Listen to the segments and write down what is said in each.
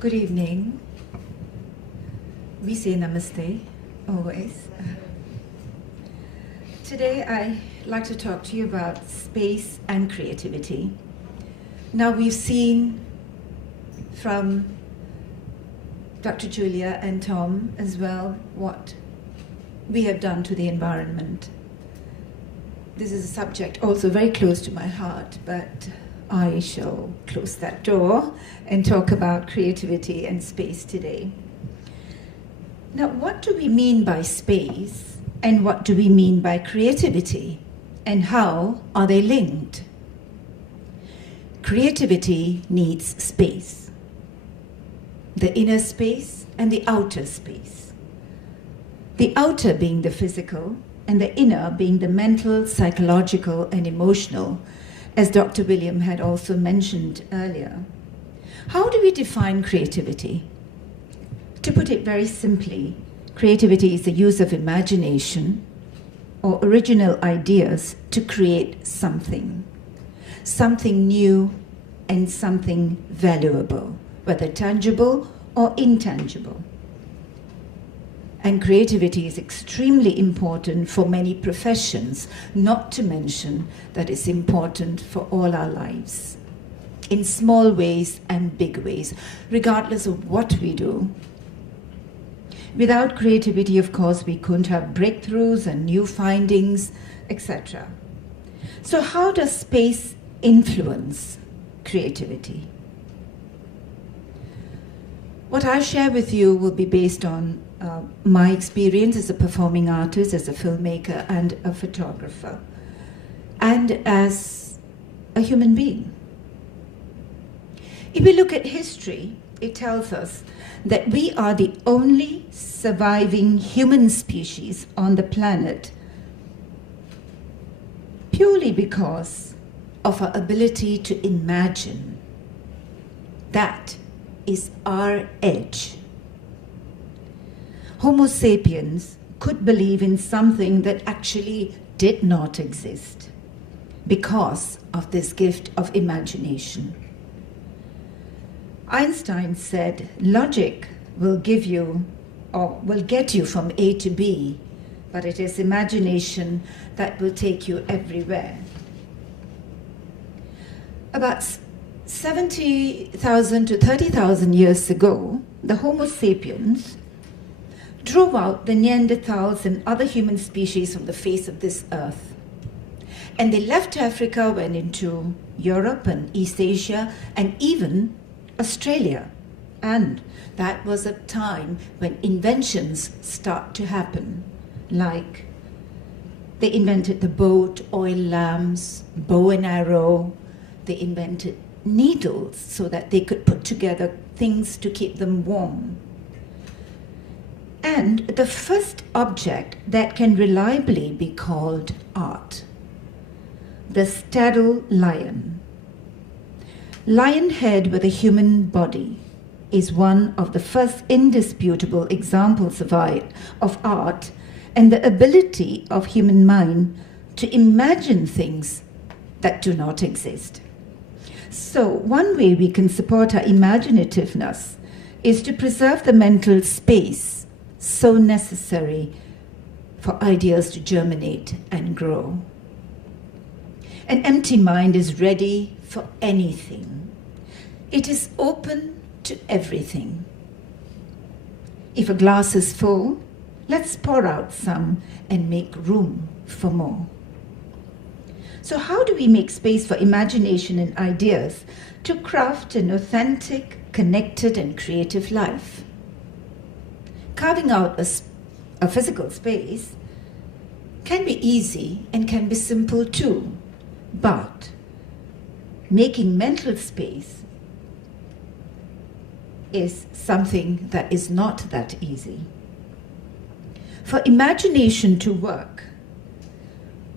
Good evening. We say namaste, always. Today I'd like to talk to you about space and creativity. Now we've seen from Dr. Julia and Tom as well what we have done to the environment. This is a subject also very close to my heart, but I shall close that door and talk about creativity and space today. Now, what do we mean by space and what do we mean by creativity, and how are they linked? Creativity needs space, the inner space and the outer space. The outer being the physical and the inner being the mental, psychological and emotional, as Dr. William had also mentioned earlier. How do we define creativity? To put it very simply, creativity is the use of imagination or original ideas to create something new and something valuable, whether tangible or intangible. And creativity is extremely important for many professions, not to mention that it's important for all our lives, in small ways and big ways, regardless of what we do. Without creativity, of course, we couldn't have breakthroughs and new findings, etc. So how does space influence creativity? What I share with you will be based on my experience as a performing artist, as a filmmaker and a photographer, and as a human being. If we look at history, it tells us that we are the only surviving human species on the planet purely because of our ability to imagine. That is our edge. Homo sapiens could believe in something that actually did not exist because of this gift of imagination. Einstein said, logic will give you or will get you from A to B, but it is imagination that will take you everywhere. About 70,000 to 30,000 years ago, the Homo sapiens drove out the Neanderthals and other human species from the face of this earth. And they left Africa, went into Europe and East Asia, and even Australia. And that was a time when inventions start to happen, like they invented the boat, oil lamps, bow and arrow. They invented needles so that they could put together things to keep them warm. And the first object that can reliably be called art, the saddle lion. Lion head with a human body is one of the first indisputable examples of art and the ability of human mind to imagine things that do not exist. So one way we can support our imaginativeness is to preserve the mental space so necessary for ideas to germinate and grow. An empty mind is ready for anything. It is open to everything. If a glass is full, let's pour out some and make room for more. So how do we make space for imagination and ideas to craft an authentic, connected, and creative life? Carving out a physical space can be easy and can be simple too, but making mental space is something that is not that easy. For imagination to work,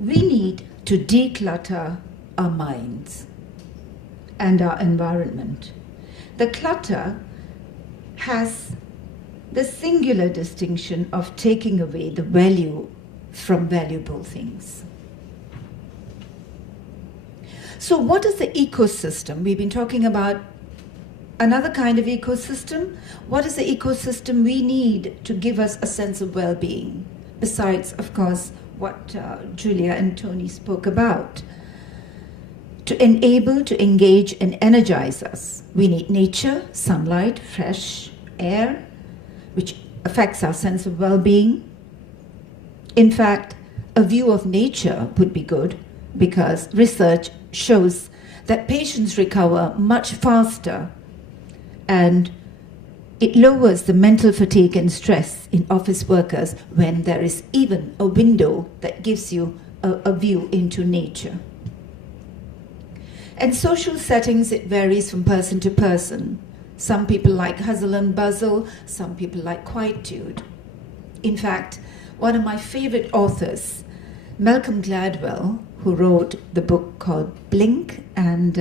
we need to declutter our minds and our environment. The clutter has the singular distinction of taking away the value from valuable things. So what is the ecosystem? We've been talking about Another kind of ecosystem. What is the ecosystem we need to give us a sense of well-being? Besides, of course, what Julia and Tony spoke about. To enable, to engage and energize us, we need nature, sunlight, fresh air, which affects our sense of well-being. In fact, a view of nature would be good because research shows that patients recover much faster, and it lowers the mental fatigue and stress in office workers when there is even a window that gives you a view into nature. And social settings, it varies from person to person. Some people like hustle and bustle, some people like quietude. In fact, one of my favorite authors, Malcolm Gladwell, who wrote the book called Blink and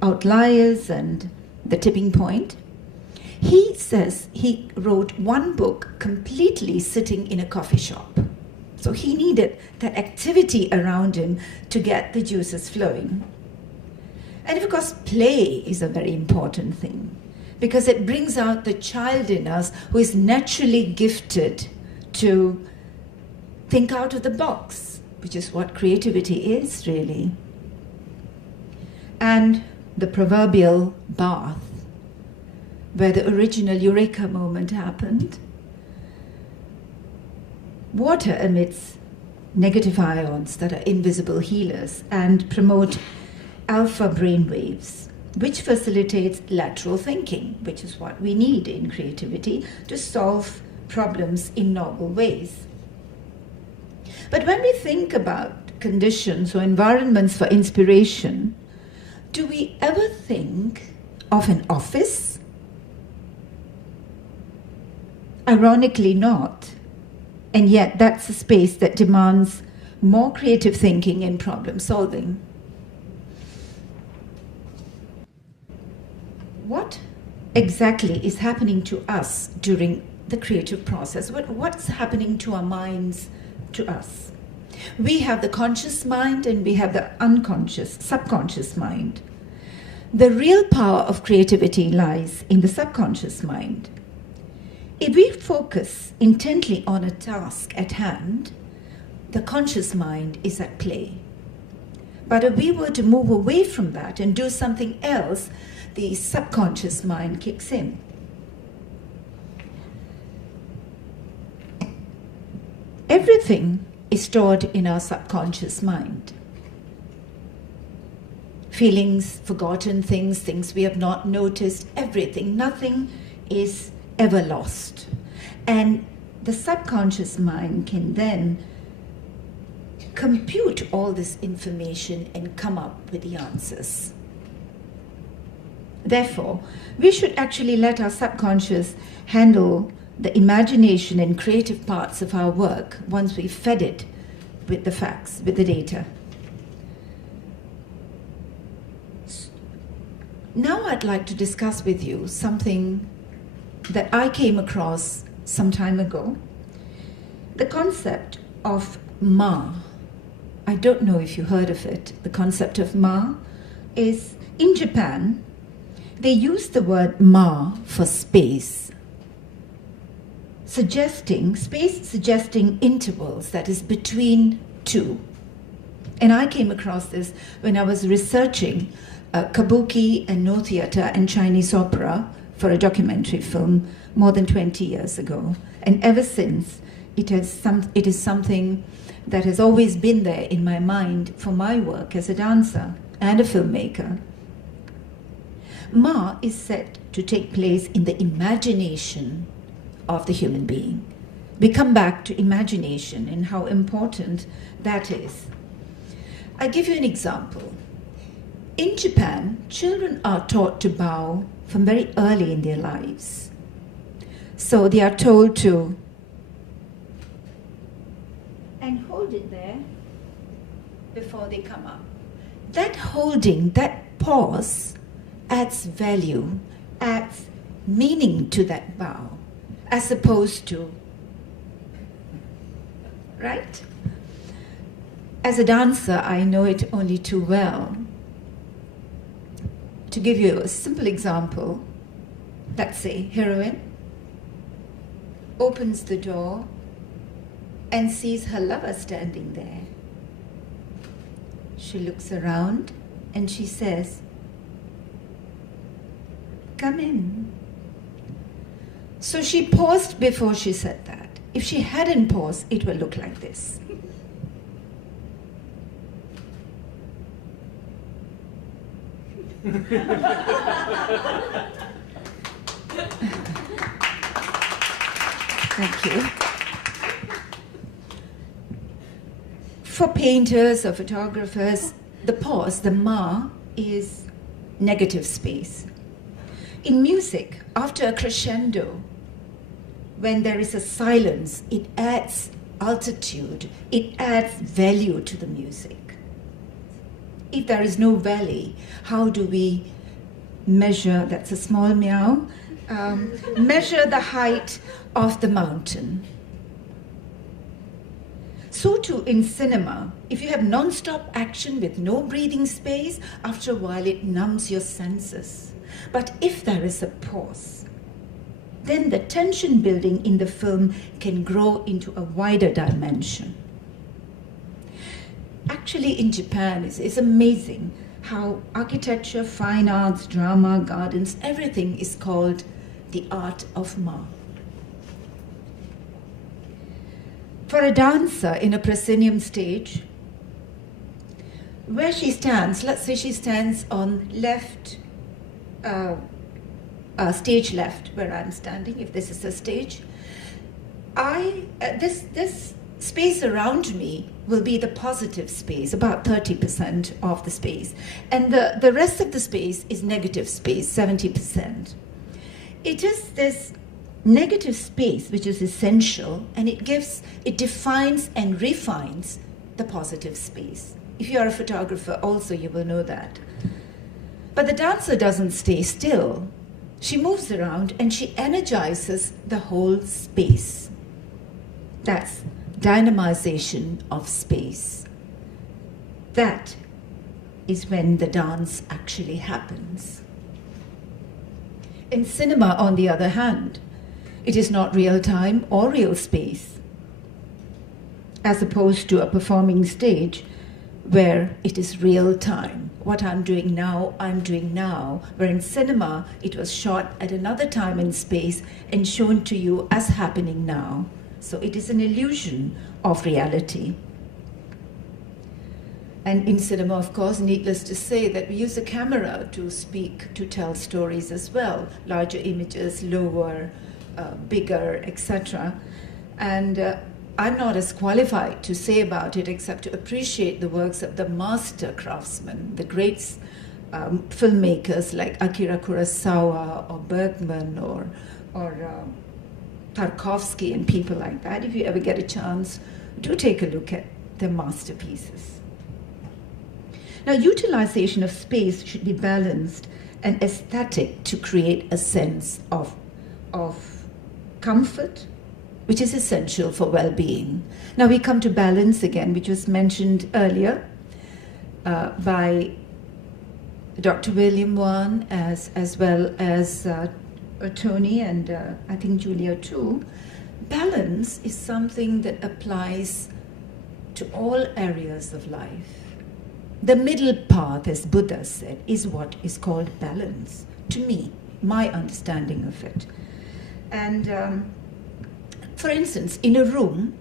Outliers and The Tipping Point, he says he wrote one book completely sitting in a coffee shop. So he needed that activity around him to get the juices flowing. And of course, play is a very important thing because it brings out the child in us who is naturally gifted to think out of the box, which is what creativity is, really. And the proverbial bath, where the original eureka moment happened. Water emits negative ions that are invisible healers and promote alpha brain waves, which facilitates lateral thinking, which is what we need in creativity to solve problems in novel ways. But when we think about conditions or environments for inspiration, do we ever think of an office? Ironically not, and yet that's a space that demands more creative thinking and problem solving. What exactly is happening to us during the creative process? What's happening to our minds, to us? We have the conscious mind and we have the unconscious, subconscious mind. The real power of creativity lies in the subconscious mind. If we focus intently on a task at hand, the conscious mind is at play. But if we were to move away from that and do something else, the subconscious mind kicks in. Everything is stored in our subconscious mind. Feelings, forgotten things, things we have not noticed, everything, nothing is ever lost. And the subconscious mind can then compute all this information and come up with the answers. Therefore, we should actually let our subconscious handle the imagination and creative parts of our work once we've fed it with the facts, with the data. Now I'd like to discuss with you something that I came across some time ago. The concept of Ma. I don't know if you heard of it. The concept of Ma is, in Japan, they use the word Ma for space, suggesting intervals that is between two. And I came across this when I was researching kabuki and no theater and Chinese opera for a documentary film more than 20 years ago. And ever since, it is something that has always been there in my mind for my work as a dancer and a filmmaker. Ma is said to take place in the imagination of the human being. We come back to imagination and how important that is. I give you an example. In Japan, children are taught to bow from very early in their lives. So they are told to and hold it there before they come up. That holding, that pause, adds value, adds meaning to that bow, as opposed to, right? As a dancer, I know it only too well. To give you a simple example, let's say, heroine, opens the door and sees her lover standing there. She looks around and she says, "Come in." So she paused before she said that. If she hadn't paused, it will look like this. Thank you. For painters or photographers, the pause, the ma, is negative space. In music, after a crescendo, when there is a silence, it adds altitude, it adds value to the music. If there is no valley, how do we measure, that's a small meow, measure the height of the mountain? So too in cinema, if you have non-stop action with no breathing space, after a while it numbs your senses. But if there is a pause, then the tension building in the film can grow into a wider dimension. Actually, in Japan, it's amazing how architecture, fine arts, drama, gardens, everything is called the art of ma. For a dancer in a proscenium stage, where she stands, let's say she stands on left, stage left, where I'm standing, if this is a stage, this space around me will be the positive space, about 30% of the space. And the rest of the space is negative space, 70%. It is this negative space which is essential, and it defines and refines the positive space. If you are a photographer also, you will know that. But the dancer doesn't stay still. She moves around and she energizes the whole space. That's dynamization of space. That is when the dance actually happens. In cinema, on the other hand, it is not real time or real space, as opposed to a performing stage where it is real time. What I'm doing now, where in cinema, it was shot at another time and space and shown to you as happening now. So it is an illusion of reality. And in cinema, of course, needless to say that we use a camera to speak, to tell stories as well. Larger images, lower, bigger, etc. And I'm not as qualified to say about it except to appreciate the works of the master craftsmen, the great filmmakers like Akira Kurosawa or Bergman or Tarkovsky and people like that. If you ever get a chance, do take a look at their masterpieces. Now, utilization of space should be balanced and aesthetic to create a sense of comfort, which is essential for well-being. Now we come to balance again, which was mentioned earlier by Dr. William Wan as well as Tony and I think Julia too. Balance is something that applies to all areas of life. The middle path, as Buddha said, is what is called balance, to me, my understanding of it. And for instance, in a room,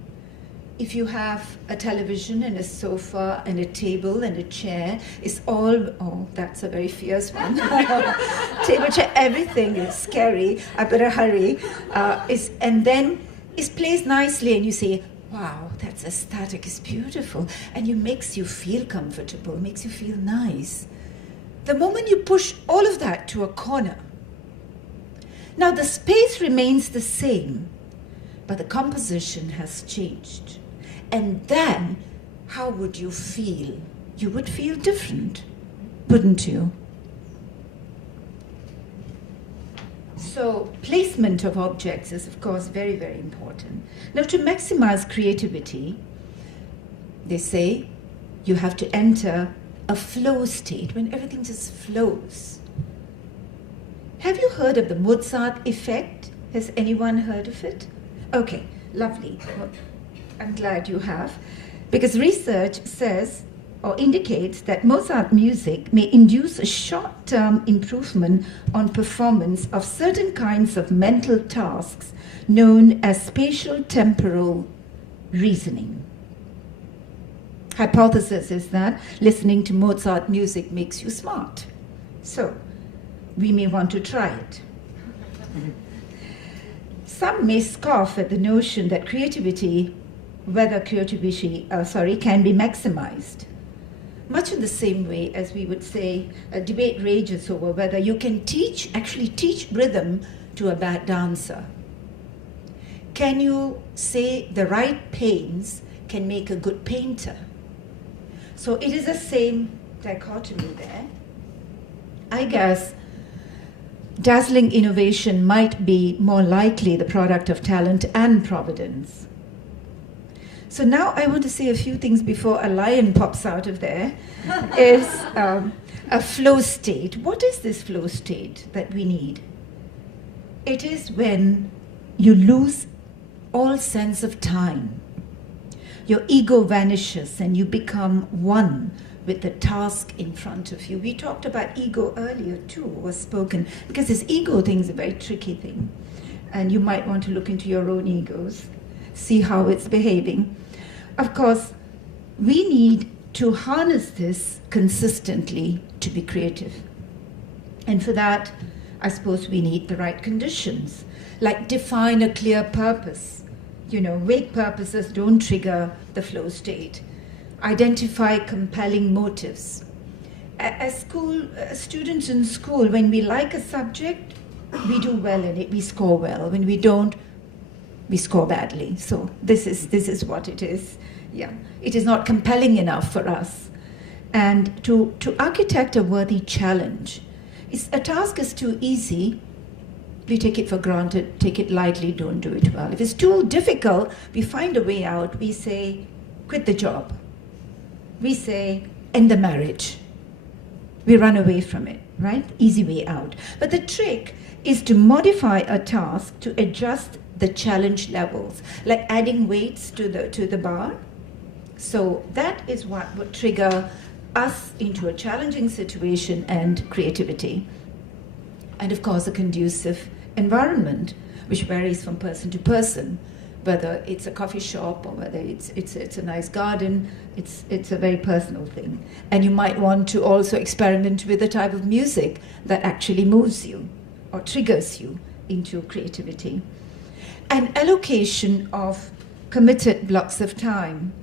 if you have a television and a sofa and a table and a chair, it's all, oh, that's a very fierce one. Table, chair, everything is scary. I better hurry. And then it's placed nicely and you say, wow, that's aesthetic, it's beautiful. And it makes you feel comfortable, makes you feel nice. The moment you push all of that to a corner, now the space remains the same, but the composition has changed. And then, how would you feel? You would feel different, wouldn't you? So, placement of objects is, of course, very, very important. Now, to maximize creativity, they say you have to enter a flow state when everything just flows. Have you heard of the Mozart effect? Has anyone heard of it? Okay, lovely. Well, I'm glad you have, because research says or indicates that Mozart music may induce a short-term improvement on performance of certain kinds of mental tasks known as spatial temporal reasoning. Hypothesis is that listening to Mozart music makes you smart. So, we may want to try it. Some may scoff at the notion that can be maximized. Much in the same way as we would say a debate rages over whether you can actually teach rhythm to a bad dancer. Can you say the right paints can make a good painter? So it is the same dichotomy there. I guess dazzling innovation might be more likely the product of talent and providence. So now I want to say a few things before a lion pops out of there. Is a flow state. What is this flow state that we need? It is when you lose all sense of time. Your ego vanishes and you become one with the task in front of you. We talked about ego earlier too, was spoken, because this ego thing is a very tricky thing. And you might want to look into your own egos, see how it's behaving. Of course, we need to harness this consistently to be creative. And for that, I suppose we need the right conditions, like define a clear purpose. Vague purposes don't trigger the flow state. Identify compelling motives. As students in school, when we like a subject, we do well in it, we score well. When we don't, we score badly. So this is what it is. Yeah, it is not compelling enough for us. And to architect a worthy challenge, a task is too easy, we take it for granted, take it lightly, don't do it well. If it's too difficult, we find a way out. We say, quit the job. We say, end the marriage. We run away from it, right? Easy way out. But the trick is to modify a task to adjust the challenge levels, like adding weights to the bar. So that is what would trigger us into a challenging situation and creativity. And of course, a conducive environment, which varies from person to person, whether it's a coffee shop or whether it's a nice garden. It's a very personal thing. And you might want to also experiment with the type of music that actually moves you or triggers you into creativity. An allocation of committed blocks of time,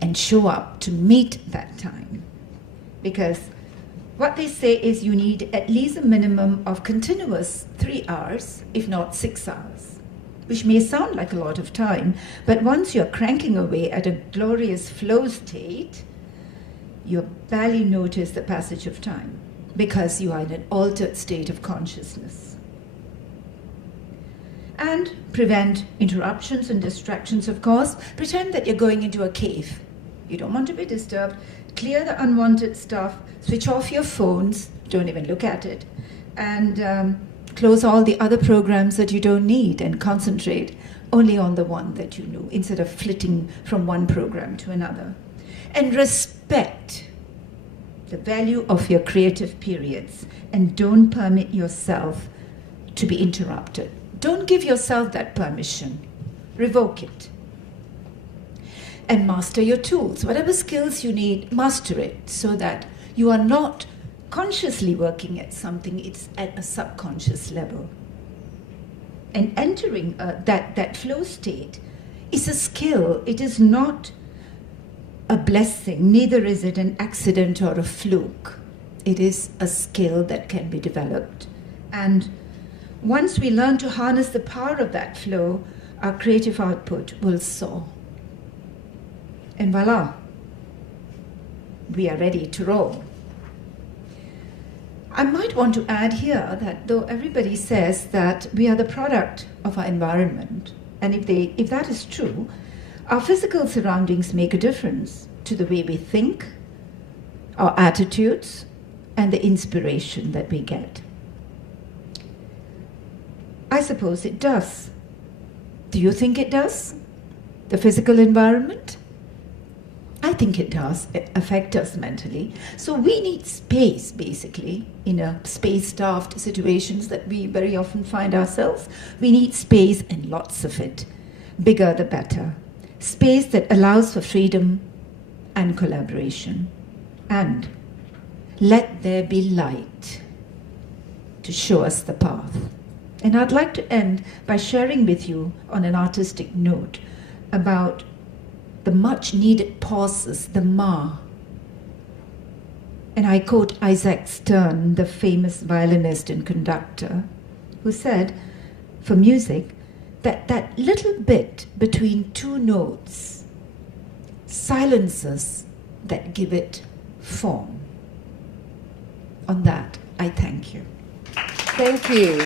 and show up to meet that time. Because what they say is you need at least a minimum of continuous 3 hours, if not 6 hours, which may sound like a lot of time, but once you're cranking away at a glorious flow state, you barely notice the passage of time because you are in an altered state of consciousness. And prevent interruptions and distractions, of course. Pretend that you're going into a cave. You don't want to be disturbed. Clear the unwanted stuff, switch off your phones, don't even look at it, and close all the other programs that you don't need and concentrate only on the one that you know, instead of flitting from one program to another. And respect the value of your creative periods and don't permit yourself to be interrupted. Don't give yourself that permission. Revoke it. And master your tools. Whatever skills you need, master it so that you are not consciously working at something, it's at a subconscious level. And entering that flow state is a skill. It is not a blessing, neither is it an accident or a fluke. It is a skill that can be developed. And once we learn to harness the power of that flow, our creative output will soar. And voila, we are ready to roll. I might want to add here that though everybody says that we are the product of our environment, and if that is true, our physical surroundings make a difference to the way we think, our attitudes, and the inspiration that we get. suppose it does. Do you think it does? The physical environment? I think it does affect us mentally. So we need space, basically, in a space-starved situations that we very often find ourselves. We need space, and lots of it. Bigger the better. Space that allows for freedom and collaboration. And let there be light to show us the path. And I'd like to end by sharing with you on an artistic note about the much needed pauses, the ma. And I quote Isaac Stern, the famous violinist and conductor, who said, for music, that little bit between two notes, silences that give it form. On that, I thank you. Thank you.